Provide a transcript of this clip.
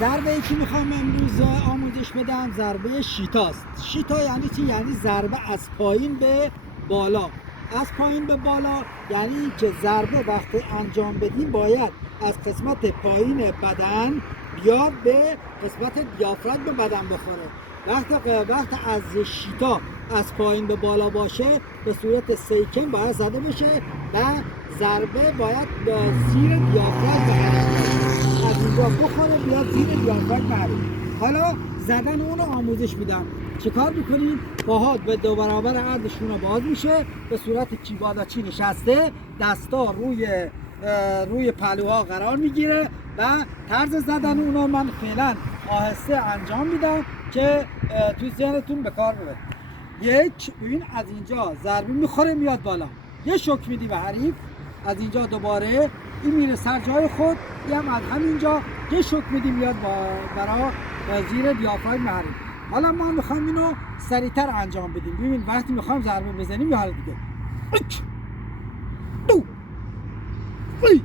ضربه ای که میخوام امروز آموزش بدم ضربه شیتاست. شیتا یعنی چی؟ یعنی ضربه از پایین به بالا. از پایین به بالا یعنی که ضربه وقتی انجام بدیم باید از قسمت پایین بدن بیاد به قسمت دیافراگم به بدن بخوره. وقت از شیتا از پایین به بالا باشه به صورت سیکن باید زده بشه و ضربه باید زیر دیافراگم بخوره. از اینجا بخوره بیاد زیر دیافراگم بره. حالا زدن اونو آموزش میدم. چیکار میکنیم؟ پاهات به 2 برابر عرضشون باز میشه، به صورت کیباداچی نشسته، دستا روی پلوها قرار میگیره و طرز زدن اونو من فعلا آهسته انجام میدم که تو ذهنتون به کار ببرید. یک، ببین از اینجا ضربه میخوره میاد بالا، یه شوک میدی به حریف، از اینجا دوباره این میره سر جای خود، یه هم از همینجا یه شوک میدی میاد برای زیر دیافراگم حریف. حالا ما میخوایم اینو سریعتر انجام بدیم. ببین وقتی میخوایم ضربه بزنیم یا حالا دیگه 1 2 3